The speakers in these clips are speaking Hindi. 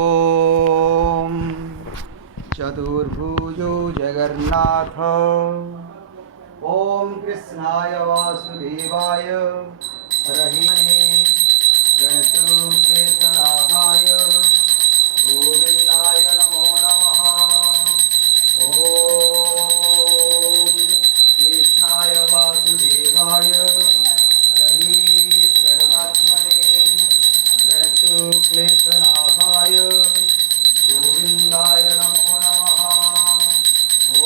ॐ चतुर्भुजो जगन्नाथ। ॐ कृष्णाय वासुदेवाय रहिमने गणतोऽप्येतराधाय गोविन्दाय नमो नमः। ॐ कृष्णाय वासुदेवाय रहिप्रणवात्मने प्रणतोऽक्लेशनाथाय गोविन्दाय नमो नमः।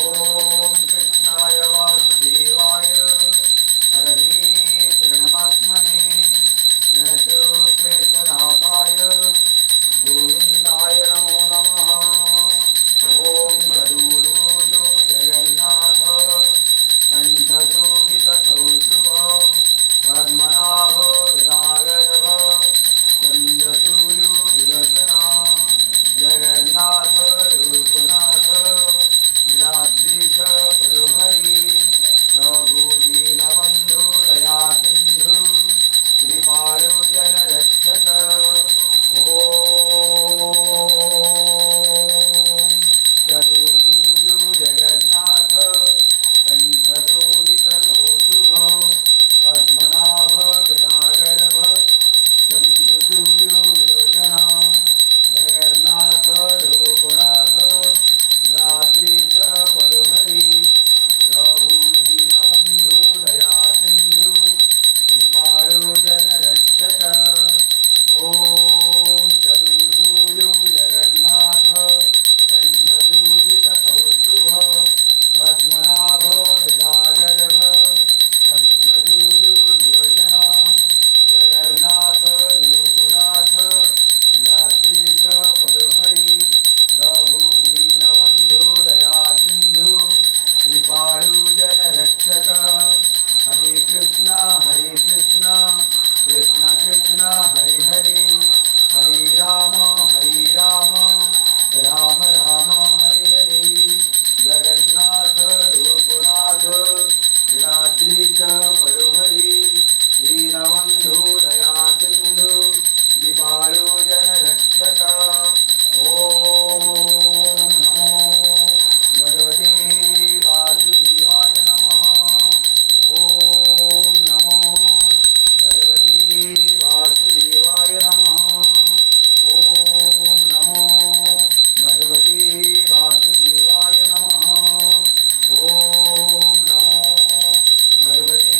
ॐ कृष्णाय वासुदेवाय हरये प्रणवात्मने प्रणतोऽक्लेशनाथाय गोविन्दाय नमो नमः। ॐ गरुडो जगन्नाथ कण्ठशोभितकौस्तुभ पद्मनाभ विरागर्भ चन्द्रसूर्यो विलोचना जगन्नाथ रूपनाथ लीलाद्रीश परोहरि प्रभुदीनबन्धु दया सिन्धु कृपालो जनरक्षक। ॐ चतुर्भुजो जगन्नाथ कण्ठशोभितकौस्तुभ पद्मनाभ विरागर्भ चन्द्रसूर्यो विलोचना जगन्नाथ रूपनाथ लीलाद्रीश परोहरि प्रभुदीनबन्धु दया सिन्धु कृपालो जनरक्षक। ॐ चतुर्भुजो जगन्नाथ कण्ठशोभितकौस्तुभ पद्मनाभ विरागर्भ चन्द्रसूर्यो विलोचना जगन्नाथ रूपनाथ लीलाद्रीश परोहरि प्रभुदीनबन्धु दया सिन्धु कृपालु जनरक्षक। हरे कृष्ण कृष्ण कृष्ण हरे हरे हरे राम राम राम हरे हरे। जगन्नाथ रूपनाथ लीलाद्रीश परोहरि दीनबन्धु दया सिन्धु कृपालो जनरक्षक। ॐ नमो भगवते वासुदेवाय नमः। ॐ नमो भगवते वासुदेवाय नमः। ॐ नमो भगवते वासुदेवाय नमः। ॐ नमो भगवते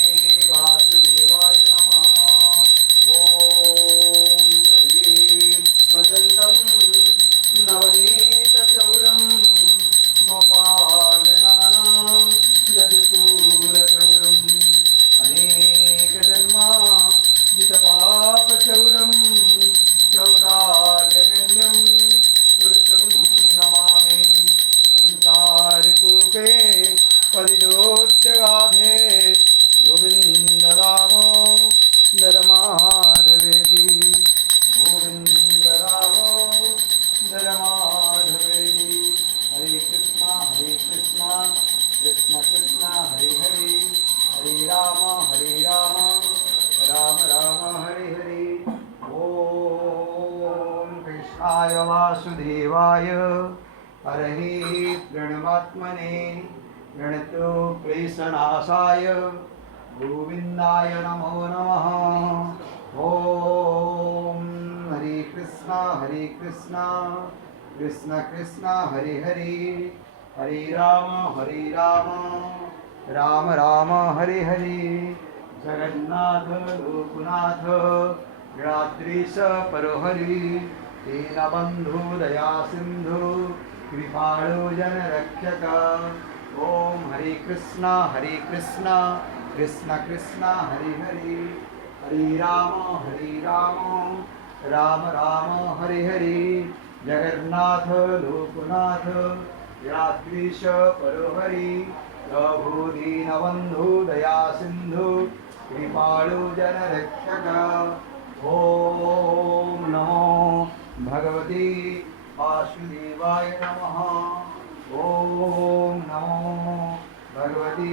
वासुदेवाय नमः। ॐ वसन्तं नवनीतचौरं गोपालनानां यदुकूलचौरम् अनेकजन्मा जितपापचौरं चौरार्यगण्यं पुरुषं नमामि। संसारकूपे पतितोत्यगाधे गोविन्ददामोदरमाधवेति गोविन्ददामोदरमाधवेति। हरे कृष्ण कृष्ण कृष्ण हरे हरे हरे राम राम राम हरे हरे। ॐ कृष्णाय वासुदेवाय हरये प्रणवात्मने गणतोऽक्लेशनाशाय गोविन्दाय नमो नमः। ॐ हरे कृष्ण कृष्ण कृष्ण हरे हरे हरे राम राम राम हरे हरे। जगन्नाथ लोकनाथ लीलाद्रीश परोहरि दीनबन्धु दया सिन्धु कृपालो जनरक्षक। ॐ हरे कृष्ण कृष्ण कृष्ण हरे हरे हरे राम राम राम हरे हरे। जगन्नाथ लोकनाथ लीलाद्रीश परोहरि प्रभुदीनबन्धु दया सिन्धु कृपालो जनरक्षक। ॐ नमो भगवते वासुदेवाय नमः। ॐ नमो भगवते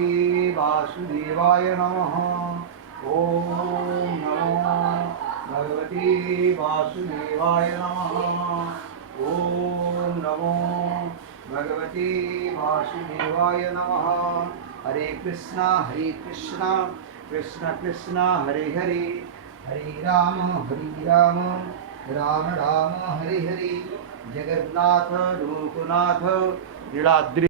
वासुदेवाय नमः। ॐ नमो भगवते वासुदेवाय नमः। नमो भगवते वासुदेवाय नमः। हरे कृष्णा कृष्ण कृष्ण हरे हरे, हरे राम राम राम हरे हरे। जगन्नाथ लोकनाथ लीलाद्रि